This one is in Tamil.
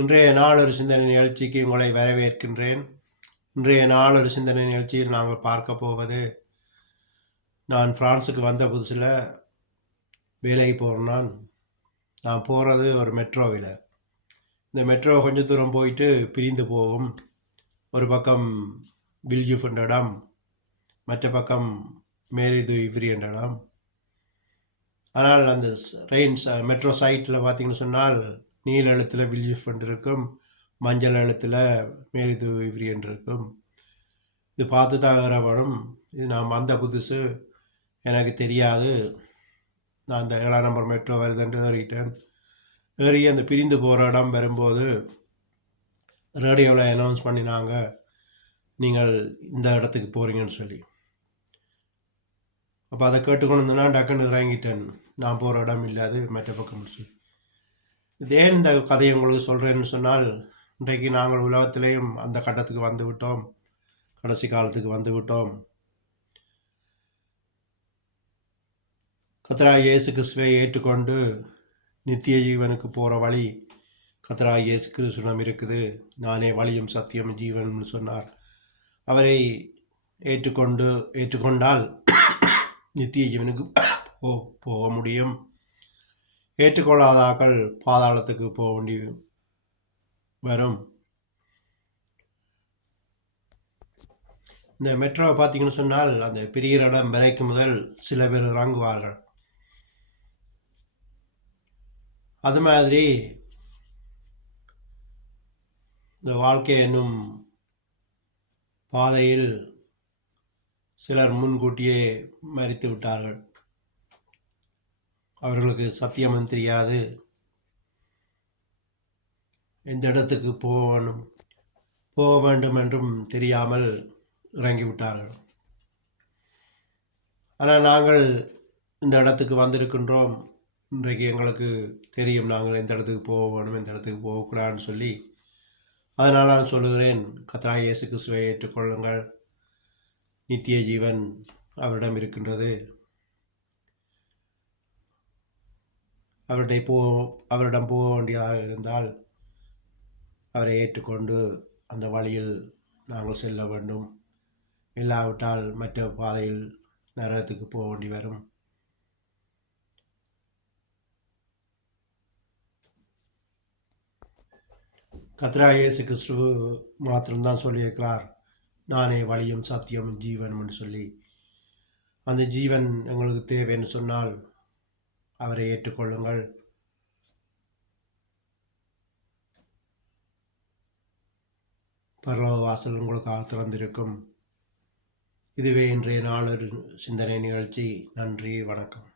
இன்றைய நாள் ஒரு சிந்தனை நிகழ்ச்சிக்கு உங்களை வரவேற்கின்றேன். இன்றைய நாள் ஒரு சிந்தனை நிகழ்ச்சியில் நாங்கள் பார்க்க போவது, நான் பிரான்ஸுக்கு வந்த புதுசில் வேலைக்கு போகிறேன். நான் போகிறது ஒரு மெட்ரோவில். இந்த மெட்ரோ கொஞ்சம் தூரம் போயிட்டு பிரிந்து போகும். ஒரு பக்கம் வில்ஜூஃப் என்ற இடம், மற்ற பக்கம் மேரிது இவ்ரி என்ற இடம். ஆனால் அந்த மெட்ரோ சைட்டில் பார்த்தீங்கன்னு சொன்னால் நீல எழுத்தில் வில்ஜூஃப் என்று இருக்கும், மஞ்சள் எழுத்தில் மேரிது இவ்ரி என்று இருக்கும். இது பார்த்து தான் ஏறப்படும். இது நான் வந்த புதுசு, எனக்கு தெரியாது. நான் அந்த 7ஆம் நம்பர் மெட்ரோ வருதுன்ட்டு ஏறிட்டேன். ஏறி அந்த பிரிந்து போகிற இடம் வரும்போது ரேடியோவில் அனௌன்ஸ் பண்ணினாங்க, நீங்கள் இந்த இடத்துக்கு போகிறீங்கன்னு சொல்லி. அப்போ அதை கேட்டுக்கொண்டு இருந்தேன்னா டக்குன்னு இறங்கிட்டேன். நான் போகிற இடம் இல்லாது மற்ற பக்கம் சொல்லி. இதே இந்த கதையை உங்களுக்கு சொல்கிறேன்னு சொன்னால், இன்றைக்கு நாங்கள் உலகத்திலேயும் அந்த கட்டத்துக்கு வந்து விட்டோம், கடைசி காலத்துக்கு வந்து விட்டோம். கர்த்தராகிய இயேசு கிறிஸ்துவை ஏற்றுக்கொண்டு நித்திய ஜீவனுக்கு போகிற வழி கர்த்தராகிய இயேசு கிறிஸ்துவிடம் இருக்குது. நானே வழியும் சத்தியம் ஜீவன் சொன்னார். அவரை ஏற்றுக்கொண்டால் நித்திய ஜீவனுக்கு போக முடியும். ஏற்றுக்கொள்ளாதாக்கள் பாதாளத்துக்கு போக வேண்டி வரும். இந்த மெட்ரோவை பார்த்தீங்கன்னு சொன்னால், அந்த பெரிய இடம் வரைக்கும் முதல் சில பேர் இறங்குவார்கள். அது மாதிரி இந்த வாழ்க்கை என்னும் பாதையில் சிலர் முன்கூட்டியே மரித்து விட்டார்கள். அவர்களுக்கு சத்தியமும் தெரியாது, எந்த இடத்துக்கு போக வேண்டும் என்றும் தெரியாமல் இறங்கிவிட்டார்கள். ஆனால் நாங்கள் இந்த இடத்துக்கு வந்திருக்கின்றோம். இன்றைக்கு எங்களுக்கு தெரியும் நாங்கள் எந்த இடத்துக்கு போக வேணும், எந்த இடத்துக்கு போகக்கூடாதுன்னு சொல்லி. அதனால் நான் சொல்லுகிறேன், கர்த்தராகிய இயேசு கிறிஸ்துவை ஏற்றுக்கொள்ளுங்கள். நித்திய ஜீவன் அவரிடம் இருக்கின்றது. அவரிடம் போக வேண்டியதாக இருந்தால் அவரை ஏற்றுக்கொண்டு அந்த வழியில் நாங்கள் செல்ல வேண்டும். இல்லாவிட்டால் மற்ற பாதையில் நரகத்துக்கு போக வேண்டி வரும். கர்த்தராகிய இயேசு கிறிஸ்து மாத்திரம்தான் சொல்லியிருக்கிறார், நானே வழியும் சத்தியம் ஜீவனும்னு சொல்லி. அந்த ஜீவன் எங்களுக்கு தேவைன்னு சொன்னால் அவரை ஏற்றுக்கொள்ளுங்கள். பரலோக வாசல் உங்களுக்காக திறந்திருக்கும். இதுவே இன்றைய நாளொரு சிந்தனை நிகழ்ச்சி. நன்றி, வணக்கம்.